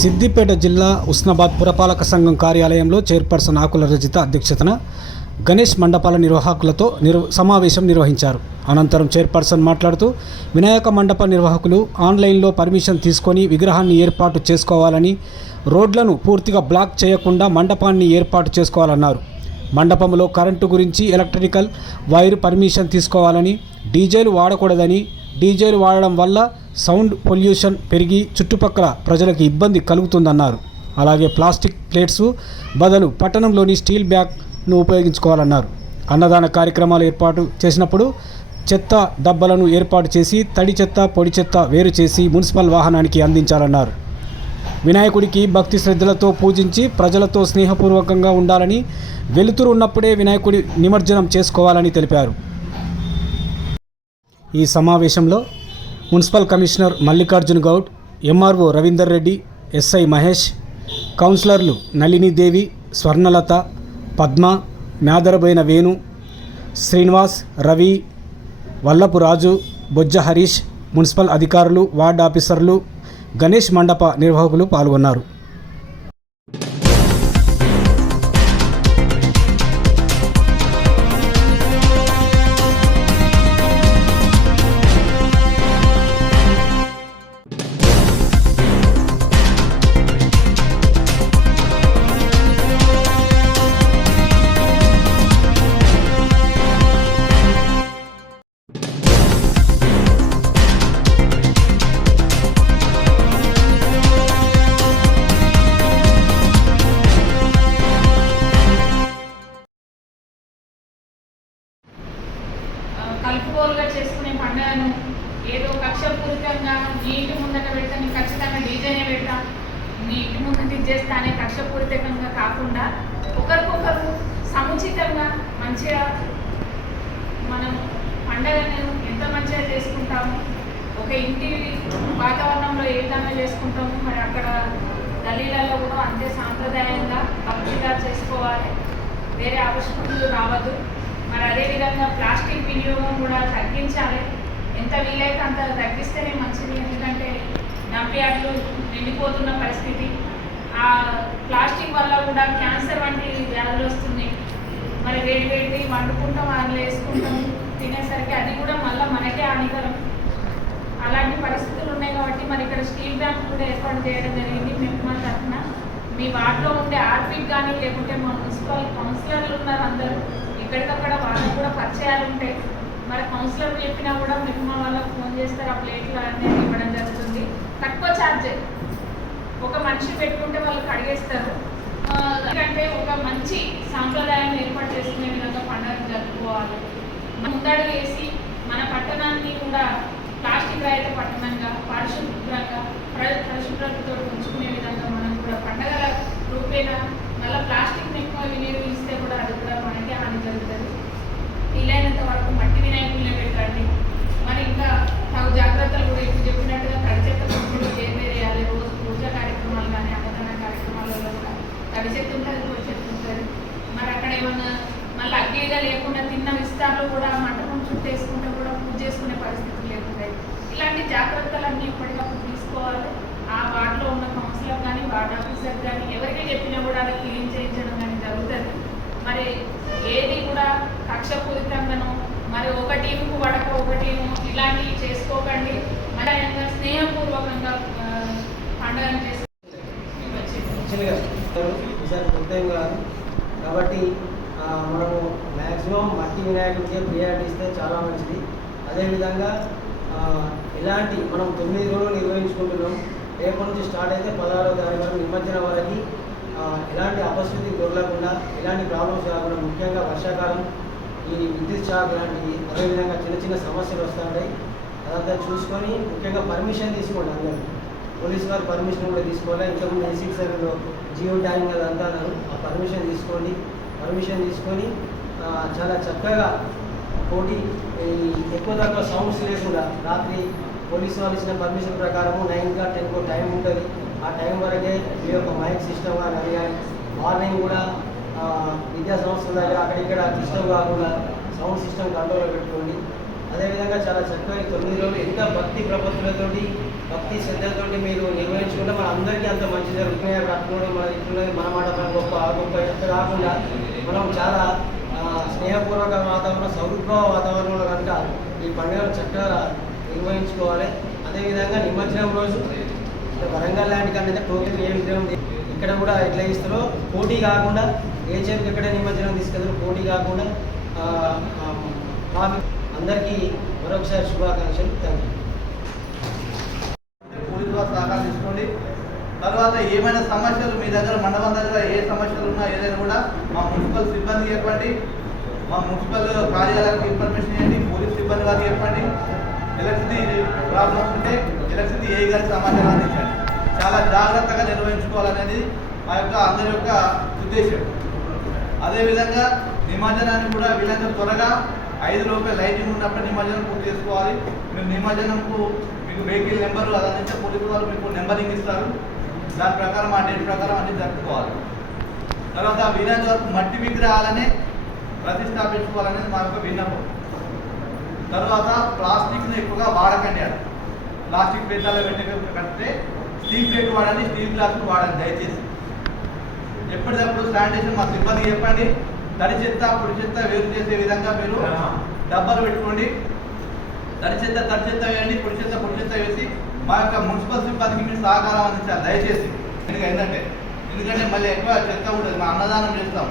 సిద్దిపేట జిల్లా ఉస్నాబాద్ పురపాలక సంఘం కార్యాలయంలో చైర్పర్సన్ ఆకుల రజిత అధ్యక్షతన గణేష్ మండపాల నిర్వాహకులతో నిర్వ సమావేశం నిర్వహించారు. అనంతరం చైర్పర్సన్ మాట్లాడుతూ వినాయక మండప నిర్వాహకులు ఆన్లైన్లో పర్మిషన్ తీసుకొని విగ్రహాన్ని ఏర్పాటు చేసుకోవాలని రోడ్లను పూర్తిగా బ్లాక్ చేయకుండా మండపాన్ని ఏర్పాటు చేసుకోవాలన్నారు. మండపంలో కరెంటు గురించి ఎలక్ట్రికల్ వైర్ పర్మిషన్ తీసుకోవాలని డీజేలు వాడకూడదని డీజేలు వాడడం వల్ల సౌండ్ పొల్యూషన్ పెరిగి చుట్టుపక్కల ప్రజలకు ఇబ్బంది కలుగుతుందన్నారు. అలాగే ప్లాస్టిక్ ప్లేట్స్ బదులు పట్టణంలోని స్టీల్ బ్యాగ్ను ఉపయోగించుకోవాలన్నారు. అన్నదాన కార్యక్రమాలు ఏర్పాటు చేసినప్పుడు చెత్త డబ్బాలను ఏర్పాటు చేసి తడి చెత్త పొడి చెత్త వేరు చేసి మున్సిపల్ వాహనానికి అందించాలన్నారు. వినాయకుడికి భక్తి శ్రద్ధలతో పూజించి ప్రజలతో స్నేహపూర్వకంగా ఉండాలని వెలుతురు ఉన్నప్పుడే వినాయకుడి నిమజ్జనం చేసుకోవాలని తెలిపారు. ఈ సమావేశంలో municipal commissioner Mallikarjun Goud MRO Ravinder Reddy SI Mahesh కౌన్సిలర్లు నళినీదేవి స్వర్ణలత పద్మ మేదరబోయిన వేణు శ్రీనివాస్ రవి వల్లపు రాజు బొజ్జ హరీష్ మున్సిపల్ అధికారులు వార్డ్ ఆఫీసర్లు గణేష్ మండప నిర్వాహకులు పాల్గొన్నారు. పండగను ఎంత మంచిగా చేసుకుంటాము? ఒక ఇంటి వాతావరణంలో ఏ విధంగా చేసుకుంటాము? మరి అక్కడ గల్లీలలో కూడా అంతే సాంప్రదాయంగా భక్తిగా చేసుకోవాలి. వేరే ఆవిష్కృతులు రావద్దు. మరి అదేవిధంగా ప్లాస్టిక్ వినియోగం కూడా తగ్గించాలి. ఎంత వీలైతే అంత తగ్గిస్తేనే మంచిది. ఎందుకంటే డంప్యార్డ్లు నిండిపోతున్న పరిస్థితి. ఆ ప్లాస్టిక్ వల్ల కూడా క్యాన్సర్ వంటి వ్యాధులు వస్తున్నాయి. మరి వేడి వేడి వండుకుంటాం అందులో వేసుకుంటాం. తినేసరికి అది కూడా మళ్ళీ మనకే హానికరం. అలాంటి పరిస్థితులు ఉన్నాయి కాబట్టి మరి ఇక్కడ స్టీల్ బ్యాంక్ కూడా ఏర్పాటు చేయడం జరిగింది మేము మా తరఫున. మీ వార్డులో ఉండే ఆర్పిక్ కానీ లేకుంటే మా మున్సిపల్ కౌన్సిలర్లు ఉన్నారు అందరూ. ఎక్కడికక్కడ వాళ్ళకు కూడా పరిచయాలు ఉంటాయి. మరి కౌన్సిలర్ చెప్పినా కూడా మీకు మా వాళ్ళకి ఫోన్ చేస్తారు ఆ ప్లేట్లు అనేది ఇవ్వడం జరుగుతుంది. తక్కువ ఛార్జే. ఒక మనిషి పెట్టుకుంటే వాళ్ళు కడిగేస్తారు. ఎందుకంటే ఒక మంచి సాంప్రదాయం ఏర్పాటు చేసుకునే విధంగా పండుగ జరుపుకోవాలి. ముందడు వేసి మన పట్టణాన్ని కూడా ప్లాస్టిక్ రహిత పట్టణంగా పరిశుభ్రంగా ప్ర- పరిశుభ్రతతో ఉంచుకునే విధంగా మనం కూడా పండగల రూపేణ మళ్ళీ ప్లాస్టిక్ ఎక్కువ వినియోగిస్తే కూడా అది కూడా మనకే హాని జరుగుతుంది. వీలైనంత వరకు మట్టి వినాయకులనే పెట్టండి మరి ఇంకా తగు జాగ్రత్తలు కూడా ఇప్పుడు చెప్పినట్టుగా తడి చెత్త కొంచెం వేరు వేరేయాలి రోజు పూజ కార్యక్రమాలు కానీ అన్నదాన కార్యక్రమాలలో కూడా తడి చెత్త ఉంటుంది పొడి చెత్త ఉంటుంది మరి అక్కడ ఏమన్నా మళ్ళీ అగ్గేగా లేకుండా తిన్న విస్తారాలు కూడా మంటపం చుట్టేసుకుంటే కూడా పూజ చేసుకునే పరిస్థితులు లేకుంటాయి ఇలాంటి జాగ్రత్తలన్నీ ఎప్పటికప్పుడు తీసుకోవాలి ఆ వార్డులో ఉన్న కౌన్సిలర్ కానీ వార్డ్ ఆఫీసర్ కానీ ఎవరికి చెప్పినా కూడా అది క్లీన్ చేయించడం కానీ జరుగుతుంది మరి ఏది కూడా కక్షపూరితంగాను మరి ఒక టీంకు వడక ఒక టీము ఇలాంటివి చేసుకోకండి. మరి ఆయన స్నేహపూర్వకంగా పండుగను చేసి కాదు. కాబట్టి మనము మ్యాక్సిమం మట్టి వినాయకుడికే ప్రియారిటీ ఇస్తే చాలా మంచిది. అదేవిధంగా ఇలాంటి మనం తొమ్మిది రోజులు నిర్వహించుకుంటున్నాం. రేపటి నుంచి స్టార్ట్ అయితే పదహారవ తారీఖు వరకు నిమజ్జనం వరకు ఎలాంటి అపశృతి దొరకకుండా ఎలాంటి ప్రాబ్లమ్స్ రాకుండా ముఖ్యంగా వర్షాకాలం ఈ విద్యుత్ షాక్ లాంటివి అదేవిధంగా చిన్న చిన్న సమస్యలు వస్తుంటాయి. అదంతా చూసుకొని ముఖ్యంగా పర్మిషన్ తీసుకోండి అందరూ పోలీస్ వారు పర్మిషన్ కూడా తీసుకోవాలి? ఇంతకుముందు సిక్స్ సెవెన్లో జియో ట్యాంక్ అదంతా అన్నారు. ఆ పర్మిషన్ తీసుకోండి. పర్మిషన్ తీసుకొని చాలా చక్కగా పోటీ ఈ ఎక్కువ దాకా సౌండ్స్ లేకుండా రాత్రి పోలీసు వాళ్ళు ఇచ్చిన పర్మిషన్ ప్రకారము నైన్ కా టెన్ టైం ఉంటుంది. ఆ టైం వరకే మీ యొక్క మైక్ సిస్టమ్ కానీ అది కానీ మార్నింగ్ కూడా విద్యా సంస్థల దగ్గర అక్కడిక్కడ సిస్టమ్ కాకుండా సౌండ్ సిస్టమ్ కంట్రోల్లో పెట్టుకోండి. అదేవిధంగా చాలా చక్కగా తొమ్మిది రోజులు ఎంత భక్తి ప్రపత్తులతోటి భక్తి శ్రద్ధతోటి మీరు నిర్వహించుకుంటే మన అందరికీ అంత మంచి జరుగుతున్నాయి మన ఇట్లున్నది మన మాట మన గొప్ప ఆ గొప్ప ఎంత కాకుండా మనం చాలా స్నేహపూర్వక వాతావరణం సౌహృద్భావ వాతావరణంలో కనుక ఈ పండుగను చక్కగా నిర్వహించుకోవాలి. అదేవిధంగా నిమజ్జనం రోజు వరంగల్ లాంటి కన్నా టోకెన్ ఏ విధంగా ఇక్కడ కూడా ఎట్లా ఇస్తారో పోటీ కాకుండా ఏ చేతికి ఎక్కడ నిమజ్జనం తీసుకెళ్తారో పోటీ కాకుండా అందరికీ మరొకసారి శుభాకాంక్షలు. థ్యాంక్ యూ పోలీసు వారు సహకారం తీసుకోండి. తర్వాత ఏమైనా సమస్యలు మీ దగ్గర మండలం దగ్గర ఏ సమస్యలు ఉన్నా ఏదైనా కూడా మా మున్సిపల్ సిబ్బంది చెప్పండి. మా మున్సిపల్ కార్యాలయానికి ఇన్ఫర్మేషన్ ఇవ్వండి పోలీస్ సిబ్బంది వారికి చెప్పండి. ఎలక్ట్రిసిటీ ప్రాబ్లమ్స్ ఉంటే ఎలక్ట్రిసిటీ ఏ గారికి సమాచారం అందించండి. చాలా జాగ్రత్తగా నిర్వహించుకోవాలనేది మా యొక్క అందరి యొక్క ఉద్దేశం. అదేవిధంగా నిమజ్జనాన్ని కూడా వీళ్ళంతా త్వరగా ఐదు రూపాయల లైటింగ్ ఉన్నప్పుడు నిమజ్జనం పూర్తి చేసుకోవాలి. మీరు నిమజ్జనంకు మీకు వెహికల్ నెంబర్ అదంతా పోలీసు వాళ్ళు మీకు నెంబరింగ్ ఇస్తారు. దాని ప్రకారం ఆ డేట్ ప్రకారం అన్ని జరుపుకోవాలి. తర్వాత వీలైనంత వరకు మట్టి విగ్రహాలని ప్రతిష్టాపించుకోవాలనేది మా యొక్క విన్నపం. తర్వాత ప్లాస్టిక్ని ఎక్కువగా వాడకండి ప్లాస్టిక్ ప్లేట్లలో పెట్టే కంటే స్టీల్ ప్లేట్ వాడండి స్టీల్ గ్లాసులు వాడండి దయచేసి. ఎప్పటికప్పుడు శానిటేషన్ మా సిబ్బంది చెప్పండి. తడి చెత్త పొడి చెత్త వేరు చేసే విధంగా మీరు డబ్బాలు పెట్టుకోండి. తడి చెత్త తడి చెత్త వేయండి పొడి చెత్త పొడి చెత్త వేసి మా యొక్క మున్సిపల్ సిబ్బందికి మీరు సహకారం అందించాలి దయచేసి. ఎందుకంటే ఏంటంటే ఎందుకంటే మళ్ళీ ఎక్కువ చెత్త ఉంటుంది మా అన్నదానం చేస్తాం.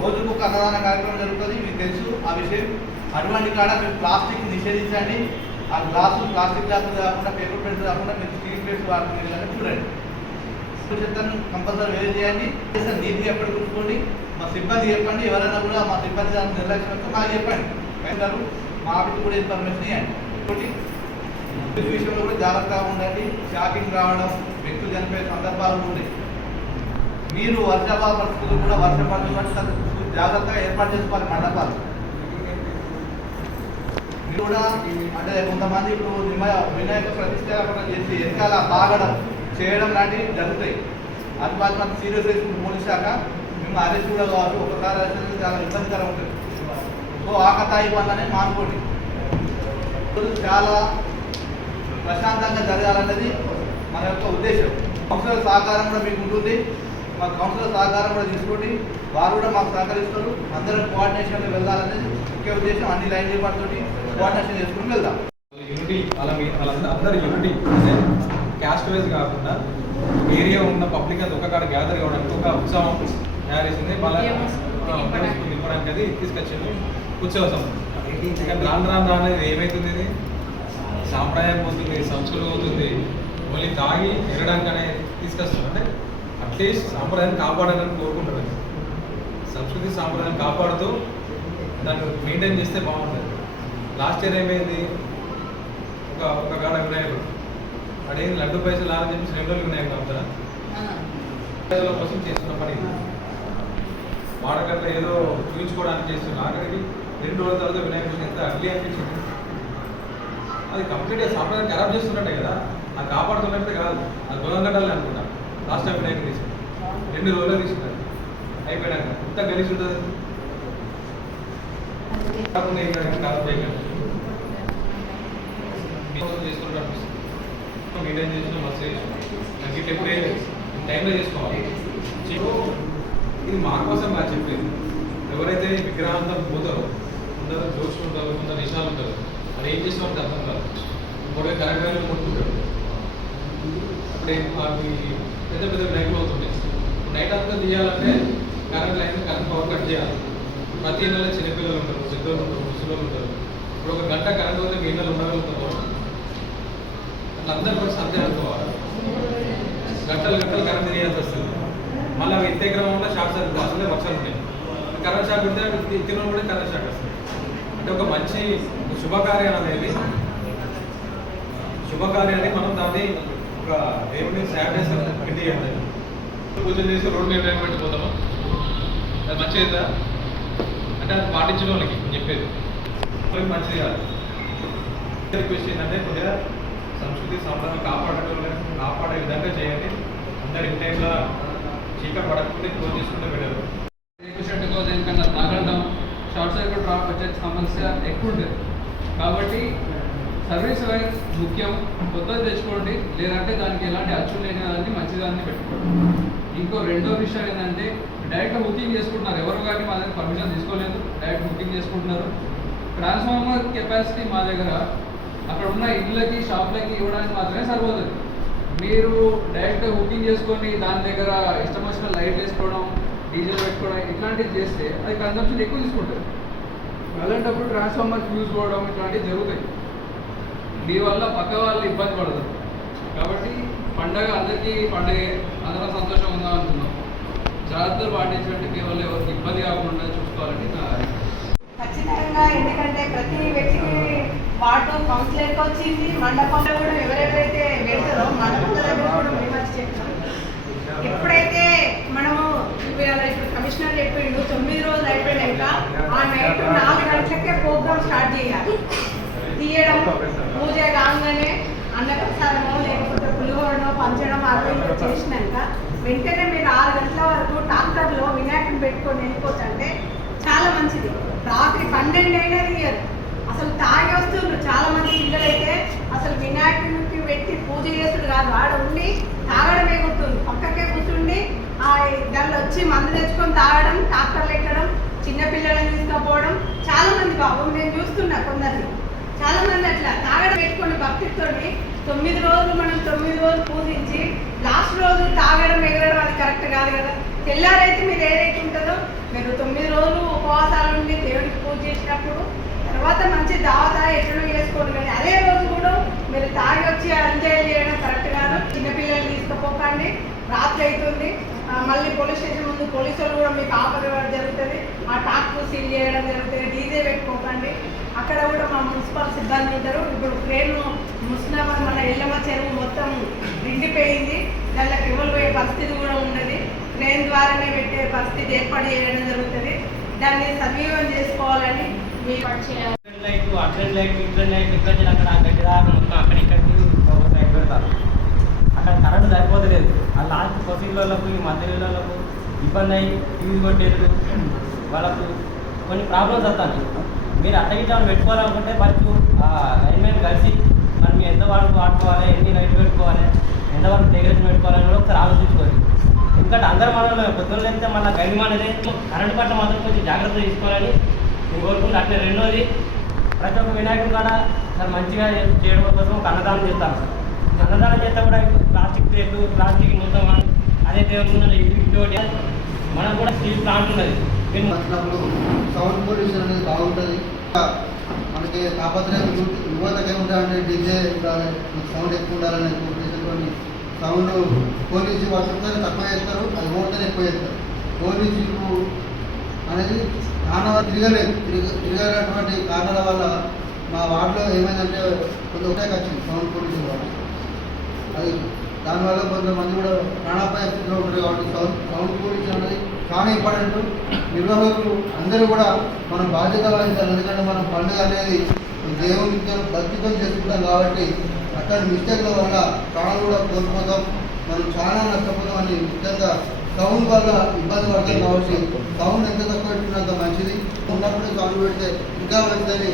రోజుకు ఒక అన్నదాన కార్యక్రమం జరుగుతుంది మీకు తెలుసు ఆ విషయం. అటువంటి కాడ మీరు ప్లాస్టిక్ నిషేధించండి. ఆ గ్లాసు ప్లాస్టిక్ గ్లాసులు కాకుండా పేపర్ ప్లేట్స్ కాకుండా మీరు స్టీల్ ప్లేట్స్ వాడుకునే చూడండి. ఉప్పు చెప్తాను కంపల్సరీ వేరు చేయండి. చేసిన నీట్గా ఎప్పుడు చూసుకోండి మా సిబ్బంది చెప్పండి ఎవరైనా కూడా మా సిబ్బంది దాన్ని నిర్లక్ష్యం వస్తే మాకు చెప్పండి. వెళ్తారు మా ఆఫీస్ కూడా ఇన్ఫర్మేషన్ ఇవ్వండి. ఇంకోటి ఈ విషయంలో కూడా జాగ్రత్తగా ఉండండి. షాకింగ్ రావడం వ్యక్తులు చనిపోయే సందర్భాలు ఉన్నాయి. మీరు వర్షాభావ పరిస్థితులు కూడా వర్షం పడుతున్నట్టు జాగ్రత్తగా ఏర్పాటు చేసుకోవాలి మండపాలు. కూడా అంటే కొంతమంది ఇప్పుడు నిమ- వినాయక ప్రతిష్టాపన చేసి వెనకాల బాగడం చేయడం లాంటివి జరుగుతాయి. అది మాత్రం అంత సీరియస్ వేసుకుని పోలీస్ శాఖ మేము అరెస్ట్ కూడా కావచ్చు ఒకసారి అరెస్ట్ చాలా ఇబ్బందికరం ఉంటుంది. సో ఆకతాయి పనులనే మానుకోండి. ఇప్పుడు చాలా ప్రశాంతంగా జరగాలన్నది మన యొక్క ఉద్దేశం. కౌన్సిలర్ సహకారం కూడా మీకు ఉంటుంది. మా కౌన్సిలర్ సహకారం కూడా తీసుకోండి. వారు కూడా మాకు సహకరిస్తారు. అందరం కోఆర్డినేషన్లో వెళ్ళాలనేది ముఖ్య ఉద్దేశం అన్ని లైన్ డిపార్ట్మెంట్ కోఆర్డినేషన్ చేసుకుని వెళ్దాం. యూనిటీ వాళ్ళ మీ వాళ్ళందరూ అందరూ యూనిటీ అంటే క్యాస్ట్ వైజ్ కాకుండా ఏరియా ఉన్న పబ్లిక్ అంతా ఒక కాడ గ్యాదర్ కావడానికి ఒక ఉత్సవం తయారు చేసింది. మళ్ళీ నింపడానికి. అది తీసుకొచ్చింది ఉత్సవం కానీ రాను రాను రాను ఇది ఏమవుతుంది ఇది? సాంప్రదాయం పోతుంది సంస్కృతి పోతుంది. ఓన్లీ తాగి ఎరడానికి అనేది తీసుకొస్తున్నారు. అంటే అట్లీస్ట్ సాంప్రదాయాన్ని కాపాడాలని కోరుకుంటారు సంస్కృతి సాంప్రదాయం కాపాడుతూ దాన్ని మెయింటైన్ చేస్తే బాగుంటుంది. లాస్ట్ ఇయర్ ఏమైంది? ఒక ఒక కాడ వినాయకుడు అడేంది లడ్డు పైసలు లాలని చెప్పి రెండు రోజులు వినాయకుడు అవుతారా పైసల కోసం చేస్తున్న పని. వాడకట్ల ఏదో చూపించుకోవడానికి చేస్తున్న. ఆఖరికి రెండు రోజుల తర్వాత వినాయకుడికి ఎంత అర్లీ అనిపించింది. అది కంప్లీట్గా సాంప్రదాయం ఖరాబ్ చేస్తున్నట్టే కదా. అది కాపాడుతున్నట్టే కాదు. అది దూరం కట్టాలి అనుకుంటా. లాస్ట్ టైం వినాయకుడు తీసుకుని రెండు రోజులు తీసుకున్నారు అయిపోయినాక. ఎంత గలీజ్ ఉంటుంది. ఇది మా కోసం నాకు చెప్పేది ఎవరైతే విగ్రహాంతం పోతారో కొందరు జోష్ ఉంటారు కొందరు నిషాలు ఉంటారు అది ఏం చేసిన వాళ్ళకి అర్థం కాదు ఇంకోటి కరెక్ట్ వేలు కొట్టుకుంటాడు అప్పుడే అవి పెద్ద పెద్ద వినాయకులు అవుతుంటాయి నైట్ అంతా తీయాలంటే current line current power cut చేయాలి ప్రతి ఇళ్ళలో చిన్నపిల్లలు ఉంటారు పెద్దోళ్ళు ఉంటారు ముసలి ఉంటారు. ఇప్పుడు ఒక గంట కరెంట్ వల్ల మీ ఇళ్ళలో ఉండగలుగుతారు అట్లా అందరూ కూడా సంతే అనుకోవాలి. గంటలు గంటలు కరెంట్ తీయాల్సి వస్తుంది. మళ్ళీ అవి ఎత్తే గ్రామంలో షార్ట్ సర్క్యూట్ అసలే వర్షాలు ఉంటాయి. కరెంట్ షాప్ పెడితే ఎత్తిన కూడా కరెంట్ షాక్ వస్తుంది. అంటే ఒక మంచి శుభకార్యం అనేది శుభకార్యాన్ని మనం దాన్ని ఒక దేవుని శానిటైజర్ పెట్టి చేయాలి పూజలు చేసి రోడ్డు మీద ఏం అది మంచిదా అంటే అది పాటించిన వాళ్ళకి చెప్పేది. వాళ్ళకి మంచిది కాదు. రిక్వెస్ట్ ఏంటంటే కొద్దిగా సంస్కృతి సాంప్రదాయం కాపాడే కాపాడే విధంగా చేయండి. అందరి ఇన్ టైంలో చీకటి పడకుండా క్లోజ్ చేసుకుంటే బెటర్ చూసినట్టుగా దేనికన్నా తగలడం షార్ట్ సర్క్యూట్ డ్రాప్ వచ్చే సమస్య ఎక్కువ ఉంటుంది కాబట్టి సర్వీస్ వైర్ ముఖ్యం కొత్తది తెచ్చుకోండి లేదంటే దానికి ఎలాంటి అచ్చు లేని దాన్ని మంచిదాన్ని పెట్టుకోండి. ఇంకో రెండో విషయం ఏంటంటే డైరెక్ట్ బుకింగ్ చేసుకుంటున్నారు. ఎవరు కానీ మా దగ్గర పర్మిషన్ తీసుకోలేదు డైరెక్ట్ బుకింగ్ చేసుకుంటున్నారు. ట్రాన్స్ఫార్మర్ కెపాసిటీ మా దగ్గర అక్కడ ఉన్న ఇళ్ళకి షాప్లకి ఇవ్వడానికి మాత్రమే సరిపోతుంది. మీరు డైరెక్ట్ బుకింగ్ చేసుకొని దాని దగ్గర ఇష్టం వచ్చిన లైట్ వేసుకోవడం డీజిల్ పెట్టుకోవడం ఇట్లాంటివి చేస్తే అది కన్సంప్షన్ ఎక్కువ తీసుకుంటుంది. అలాంటప్పుడు ట్రాన్స్ఫార్మర్ ఫ్యూజ్ పోవడం ఇట్లాంటివి జరుగుతాయి. మీ వల్ల పక్క వాళ్ళు ఇబ్బంది పడదు. కాబట్టి పండగ అందరికీ పండగే. అందరం సంతోషంగా ఉందా అనుకున్నాం జాగ్రత్తలు పాటించండి మీ వల్ల ఎవరికి ఇబ్బంది కాకుండా చూసుకోవాలని నా ఖచ్చితంగా ఎందుకంటే ప్రతి వ్యక్తికి వాటు కౌన్సిలర్కి వచ్చింది మండపంలో కూడా ఎవరెవరైతే వెళ్తారో మండపం దగ్గర కూడా మేము చెప్తాం. ఎప్పుడైతే మనము ఇప్పుడు కమిషనర్ చెప్పిండు తొమ్మిది రోజులు అయిపోయినాక ఆ నైట్ నాలుగు గంటలకే ప్రోగ్రామ్ స్టార్ట్ చేయాలి. తీయడం పూజ కాగానే అన్నప్రసాదమో లేకపోతే పులిహోరనో పంచడం అరవై చేసినాక వెంటనే మీరు ఆరు గంటల వరకు ట్రాక్టర్లో వినాయకుని పెట్టుకొని వెళ్ళిపోతుంటే చాలా మంచిది. రాత్రి పన్నెండు అయినా తీయరు. అసలు తాగి వస్తుండ్రు చాలా మంది పిల్లలైతే అసలు వినాయకునికి పెట్టి పూజ చేసుడు కాదు. ఆడ ఉండి తాగడమే గుర్తుంది. పక్కకే కూర్చుండి ఆ దానిలో వచ్చి మందు తెచ్చుకొని తాగడం ట్రాక్టర్లు ఎక్కడం చిన్న పిల్లలను తీసుకుపోవడం చాలా మంది పాపం. నేను చూస్తున్నా కొందరిని. చాలా మంది అట్లా తాగడం పెట్టుకొని భక్తితో తొమ్మిది రోజులు మనం తొమ్మిది రోజులు పూజించి లాస్ట్ రోజు తాగడం ఎగరడం అది కరెక్ట్ కాదు కదా. తెల్లారైతే మీరు ఏదైతే ఉంటుందో మీరు తొమ్మిది రోజులు ఉపవాసాలు ఉండి దేవుడికి పూజ చేసినప్పుడు తర్వాత మంచి దావత ఎట్లనో చేసుకోండి కానీ అదే రోజు కూడా మీరు తాగి వచ్చి ఎంజాయ్ చేయడం కరెక్ట్ కాదు. చిన్నపిల్లలు తీసుకుపోకండి. రాత్రి అవుతుంది. మళ్ళీ పోలీస్ స్టేషన్ ముందు పోలీసు వాళ్ళు కూడా మీకు ఆపద జరుగుతుంది ఆ టాక్ సీల్ చేయడం జరుగుతుంది డీజే పెట్టుకోకండి అక్కడ కూడా మా మున్సిపల్ సిబ్బంది ఉంటారు ఇప్పుడు ట్రైన్ ముస్నాబాద్ మన ఎల్లమ్మ చెరువు మొత్తం నిండిపోయింది దానికి ఇవ్వబోయే పోయే పరిస్థితి కూడా ఉన్నది ట్రైన్ ద్వారానే పెట్టే పరిస్థితి ఏర్పాటు చేయడం జరుగుతుంది దాన్ని సద్వినియోగం చేసుకోవాలని మీ చేయాలి లైట్ అట్లెట్ లైట్ ఇట్లెట్ లైట్ ఇక్కడ అక్కడ మొత్తం అక్కడ అక్కడ కరెంట్ సరిపోతలేదు. ఆ లాస్ట్ కొసిళ్ళకు ఈ మధ్యలోళ్ళకు ఇబ్బంది అయ్యి టీవీ కొట్టేది వాళ్ళకు కొన్ని ప్రాబ్లమ్స్ వస్తాను మీరు అట్ట ఇట్లా పెట్టుకోవాలనుకుంటే ఫస్ట్ లైన్మెన్ కలిసి మనం ఎంత వరకు వాడుకోవాలి ఎన్ని లైట్ పెట్టుకోవాలి ఎంతవరకు డెకరేషన్ పెట్టుకోవాలని కూడా ఒకసారి ఆలోచించుకోవాలి ఎందుకంటే అందరు మనం పొద్దున్న వెళ్తే మన గైడ్ అనేది కరెంట్ పట్ల మాత్రం కొంచెం జాగ్రత్త తీసుకోవాలని నేను కోరుకుంటే అట్లే రెండోది ప్రతి ఒక్క వినాయకుడు కాడ సార్ మంచిగా చేయడం కోసం ఒక అన్నదానం చేస్తాను. సార్ అన్నదానం చేత కూడా ప్లాస్టిక్ ప్లేట్లు ప్లాస్టిక్ మొత్తం అదే దేవుడు ఉన్నది మనకు కూడా స్టీల్ ప్లాంట్ ఉన్నది. సౌండ్ పొల్యూషన్ అనేది బాగుంటుంది. మనకి తాపత్రయం యువతకే ఉండాలంటే డీజే ఉండాలి సౌండ్ ఎక్కువ ఉండాలనే ఉద్దేశంతో సౌండ్ పోలీసు వర్షంతో తక్కువ చేస్తారు అది ఓడితే ఎక్కువ చేస్తారు. పోలీసులు అనేది చాలా తిరగలేదు. తిరగ తిరగనటువంటి కారణాల వల్ల మా వార్డులో ఏమైందంటే కొంత ఒకటే వచ్చింది సౌండ్ పొల్యూషన్ వల్ల. అది దానివల్ల కొంతమంది కూడా ప్రాణాపాయ స్థితిలో ఉంటారు కాబట్టి సౌండ్ సౌండ్ పొల్యూషన్ అనేది చాలా ఇంపార్టెంట్. నిర్వాహకులు అందరూ కూడా మనం బాధ్యత వహించాలి. ఎందుకంటే మనం పండుగ అనేది దేవునితో భక్తితో చేసుకుంటాం కాబట్టి అక్కడ మిస్టేక్ల వల్ల ప్రాణాలు కూడా కోల్పోతాం. మనం చాలా నష్టపోతాం అని ముఖ్యంగా సౌండ్ వల్ల ఇబ్బంది పడతాం కాబట్టి సౌండ్ ఎంత తక్కువ పెట్టుకున్నంత మంచిది. ఉన్నప్పుడు సౌండ్ పెడితే ఇంకా మంచిదని